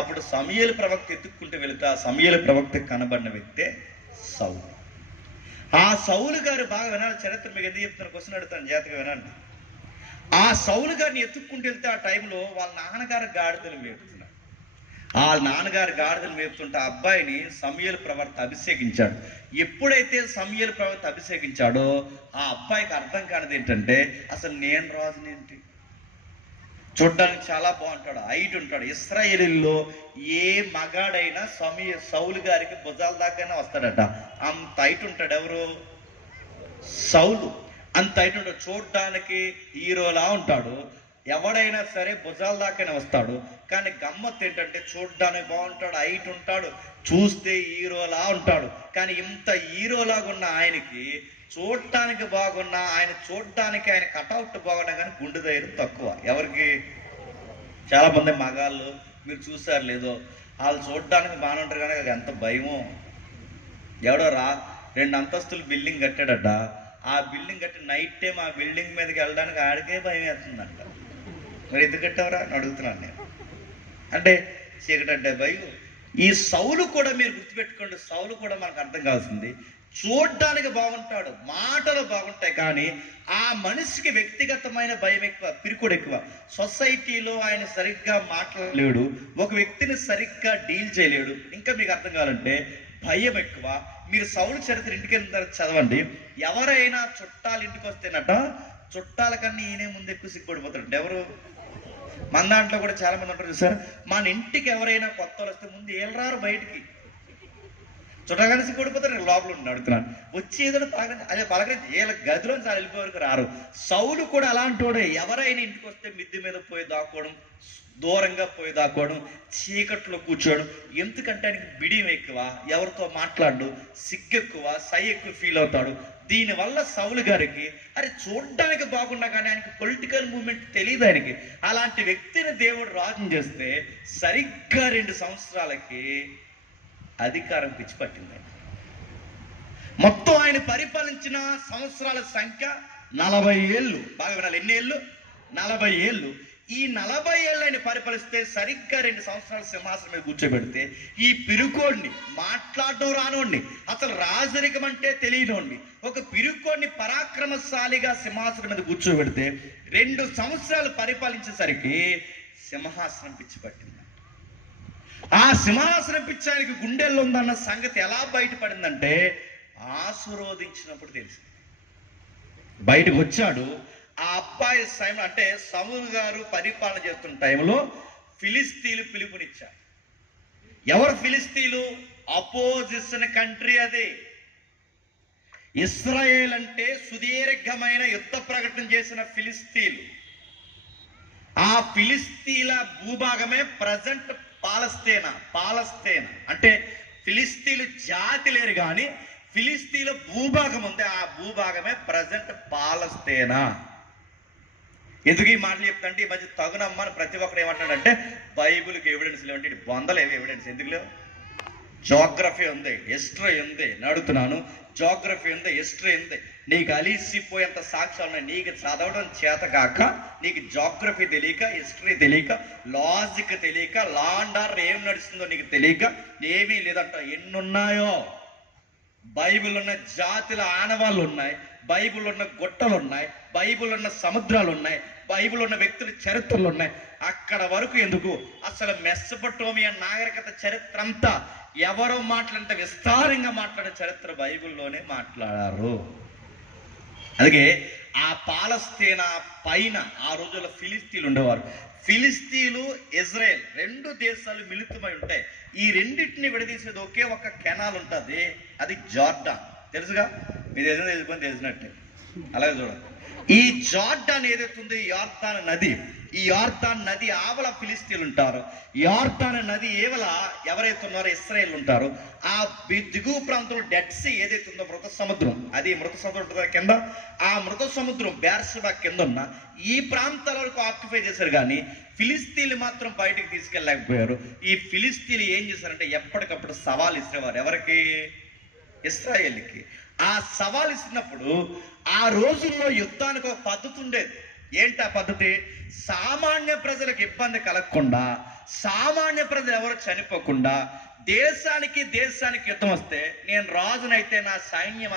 అప్పుడు సమూయేలు ప్రవక్త ఎత్తుక్కుంటూ వెళుతూ ఆ సమూయేలు ప్రవక్త కనబడిన వ్యక్తే సౌలు. ఆ సౌలు గారు బాగా వినాలి, చరిత్ర మీకు ఎందుకు చెప్తున్న క్వశ్చన్ అడుగుతాను, జాగ్రత్తగా వినండి. ఆ సౌలు గారిని ఎత్తుక్కుంటూ వెళ్తే ఆ టైంలో వాళ్ళ నాన్నగారు గాడిదలు మేపుతున్నారు. ఆ నాన్నగారు గాడిదలు మేపుతుంటే ఆ అబ్బాయిని సమూయేలు ప్రవక్త అభిషేకించాడు. ఎప్పుడైతే సమూయేలు ప్రవక్త అభిషేకించాడో ఆ అబ్బాయికి అర్థం కానిది ఏంటంటే, అసలు నేను రాజునేంటి, చూడ్డానికి చాలా బాగుంటాడు, హైట్ ఉంటాడు. ఇశ్రాయేలీల్లో ఏ మగాడైనా సౌలు గారికి భుజాల దాకైనా వస్తాడట, అంత హైట్ ఉంటాడు. ఎవరు? సౌలు. అంత హైట్ ఉంటాడు, చూడ్డానికి హీరోలా ఉంటాడు. ఎవడైనా సరే భుజాల దాకైనా వస్తాడు. కానీ గమ్మత్తు ఏంటంటే చూడ్డానికి బాగుంటాడు, హైట్ ఉంటాడు, చూస్తే హీరోలా ఉంటాడు. కానీ ఇంత హీరోలాగా ఉన్న ఆయనకి చూడటానికి బాగున్నా, ఆయన చూడటానికి ఆయన కటౌట్ బాగున్నా కానీ గుండె ధైర్యం తక్కువ. ఎవరికి? చాలా మంది మగాళ్ళు మీరు చూసారు లేదో, వాళ్ళు చూడడానికి బాగానే ఉంటారు కానీ ఎంత భయమో. ఎవడో 2 అంతస్తులు బిల్డింగ్ కట్టాడట. ఆ బిల్డింగ్ కట్టి నైట్ టైం ఆ బిల్డింగ్ మీదకి వెళ్ళడానికి ఆడికే భయం వేస్తుందంట. మరి ఎందుకు కట్టావరా అని అడుగుతున్నాను నేను. అంటే చీకటంటే భయం. ఈ సౌలు కూడా మీరు గుర్తుపెట్టుకోండి, సౌలు కూడా మనకు అర్థం కావాల్సింది, చూడ్డానికి బాగుంటాడు, మాటలు బాగుంటాయి, కానీ ఆ మనిషికి వ్యక్తిగతమైన భయం ఎక్కువ, పిరికుడు ఎక్కువ. సొసైటీలో ఆయన సరిగ్గా మాట్లాడలేడు, ఒక వ్యక్తిని సరిగ్గా డీల్ చేయలేడు. ఇంకా మీకు అర్థం కావాలంటే భయం ఎక్కువ. మీరు సౌలు చరిత్ర ఇంటికి వెళ్ళిన తర్వాత చదవండి. ఎవరైనా చుట్టాలు ఇంటికి వస్తేనట, చుట్టాల కన్నా ఈయనే ముందు ఎక్కువ సిగ్గుపడిపోతాడు. ఎవరు? మన దాంట్లో కూడా చాలా మంది ఉంటారు చూసారు. మన ఇంటికి ఎవరైనా కొత్త వాళ్ళు వస్తే ముందు ఏళ్ళరారు బయటికి, చుట్టగానే సిగ్గుపడిపోతారు. లోపల ఉండి అడుగుతున్నాను, వచ్చి ఏదైనా అదే పలకరించి వీళ్ళ గదిలో చాలా వెళ్ళిపోయే వరకు రారు. సౌలు కూడా అలాంటోడే. ఎవరైనా ఇంటికి వస్తే మిద్దె మీద పోయి దాక్కోవడం, దూరంగా పోయి దాక్కోవడం, చీకట్లో కూర్చోవడం. ఎందుకంటే ఆయనకి బిడియం ఎక్కువ, ఎవరితో మాట్లాడు, సిగ్గు ఎక్కువ, ఎక్కువ ఫీల్ అవుతాడు. దీనివల్ల సౌలు గారికి అరే చూడడానికి బాగున్నా కానీ ఆయనకి పొలిటికల్ మూవ్మెంట్ తెలియదు ఆయనకి. అలాంటి వ్యక్తిని దేవుడు రాజుని చేస్తే సరిగ్గా 2 సంవత్సరాలకి అధికారం పిచ్చి పట్టింది. మొత్తం ఆయన పరిపాలించిన సంవత్సరాల సంఖ్య 40 ఏళ్ళు. బాగా వినాలి, ఎన్ని ఏళ్ళు? 40 ఏళ్ళు. ఈ 40 ఏళ్ళు ఆయన పరిపాలిస్తే సరిగ్గా 2 సంవత్సరాల సింహాసనం మీద కూర్చోబెడితే ఈ పిరుకోడిని, మాట్లాడడం రానోడిని, అసలు రాజరికం అంటే తెలియనోడిని, ఒక పిరుకోడిని పరాక్రమశాలిగా సింహాసనం మీద కూర్చోబెడితే 2 సంవత్సరాలు పరిపాలించేసరికి సింహాసనం పిచ్చి పట్టింది. ఆ సింహాసనం పిచ్చి ఆయనకి గుండెల్లో ఉందన్న సంగతి ఎలా బయటపడిందంటే ఆశీర్వదించినప్పుడు తెలిసింది. బయటకు వచ్చాడు. ఆ అబ్బాయి సమయం అంటే సౌలు గారు పరిపాలన చేస్తున్న టైంలో ఫిలిస్తీన్లు పిలుపునిచ్చారు. ఎవరు ఫిలిస్తీన్లు? Opposition country. అది ఇశ్రాయేల్ అంటే సుదీర్ఘమైన యుద్ధ ప్రకటన చేసిన ఫిలిస్తీన్లు. ఆ ఫిలిస్తీన్ల భూభాగమే ప్రజెంట్ పాలస్తీనా. అంటే ఫిలిస్తీన్లు జాతి లేరు కానీ ఫిలిస్తీన్ల భూభాగం ఉంది. ఆ భూభాగమే ప్రజెంట్ పాలస్తీనా. ఎందుకు ఈ మాటలు చెప్తాంటే ఈ మధ్య తగునమ్మని ప్రతి ఒక్కరు ఏమంటాడంటే బైబిల్కి ఎవిడెన్స్ లేవంటే బొందలు ఏవి ఎవిడెన్స్ ఎందుకు లేవు? జోగ్రఫీ ఉంది, హిస్టరీ ఉంది. నడుతున్నాను, జోగ్రఫీ ఉంది, హిస్టరీ ఉంది. నీకు అలిసిపోయేంత సాక్ష్యాలు ఉన్నాయి. నీకు చదవడం చేత కాక, నీకు జోగ్రఫీ తెలియక, హిస్టరీ తెలియక, లాజిక్ తెలియక, లా అండ్ ఆర్డర్ ఏం నడుస్తుందో నీకు తెలియక ఏమీ లేదంట. ఎన్నున్నాయో బైబిల్ ఉన్న జాతుల ఆనవాళ్ళు ఉన్నాయి, బైబిల్ ఉన్న గుట్టలు ఉన్నాయి, బైబిల్ ఉన్న సముద్రాలు ఉన్నాయి, బైబిల్ ఉన్న వ్యక్తుల చరిత్రలు ఉన్నాయి. అక్కడ వరకు ఎందుకు? అసలు మెసొపొటేమియా నాగరికత చరిత్ర అంతా ఎవరో మాట్లాడితే విస్తారంగా మాట్లాడే చరిత్ర బైబిల్లోనే మాట్లాడారు. అలాగే ఆ పాలస్తీనా పైన ఆ రోజుల్లో ఫిలిస్తీన్లు ఉండేవారు. ఫిలిస్తీన్లు, ఇజ్రాయెల్ 2 దేశాలు మిళితమై ఉంటాయి. ఈ రెండింటిని విడదీసేది ఒకే ఒక కెనాల్ ఉంటుంది, అది జార్డాన్. తెలుసుగా, మీరు ఏదైనా తెలుసుకొని తెలిసినట్టే. అలాగే చూడండి, ఈ జార్డాన్ ఏదైతుంది యార్దాన్ నది, ఈ యార్దాన్ నది ఆవల ఫిలిస్తీన్లు ఉంటారు, యార్దాన్ నది ఏవల ఎవరైతే ఉన్నారో ఇశ్రాయేల్ ఉంటారు. ఆ దిగువ ప్రాంతంలో డెడ్ సీ ఏదైతే ఉందో మృత సముద్రం, అది మృత సముద్రం ఉంటుంది కింద. ఆ మృత సముద్రం బేర్షెబా కింద ఉన్న ఈ ప్రాంతాల వరకు ఆక్యుపై చేశారు, కానీ ఫిలిస్తీన్లు మాత్రం బయటకు తీసుకెళ్ళలేకపోయారు. ఈ ఫిలిస్తీన్లు ఏం చేశారంటే ఎప్పటికప్పుడు సవాల్ ఇచ్చేవారు. ఎవరికి? ఇశ్రాయేల్కి. ఆ సవాల్ ఇచ్చినప్పుడు ఆ రోజుల్లో యుద్ధానికి ఒక పద్ధతి ఉండేది. ఏంటి ఆ పద్ధతి? సామాన్య ప్రజలకు ఇబ్బంది కలగకుండా, సామాన్య ప్రజలు ఎవరు చనిపోకుండా, దేశానికి యుద్ధం వస్తే నేను రాజునైతే నా సైన్యం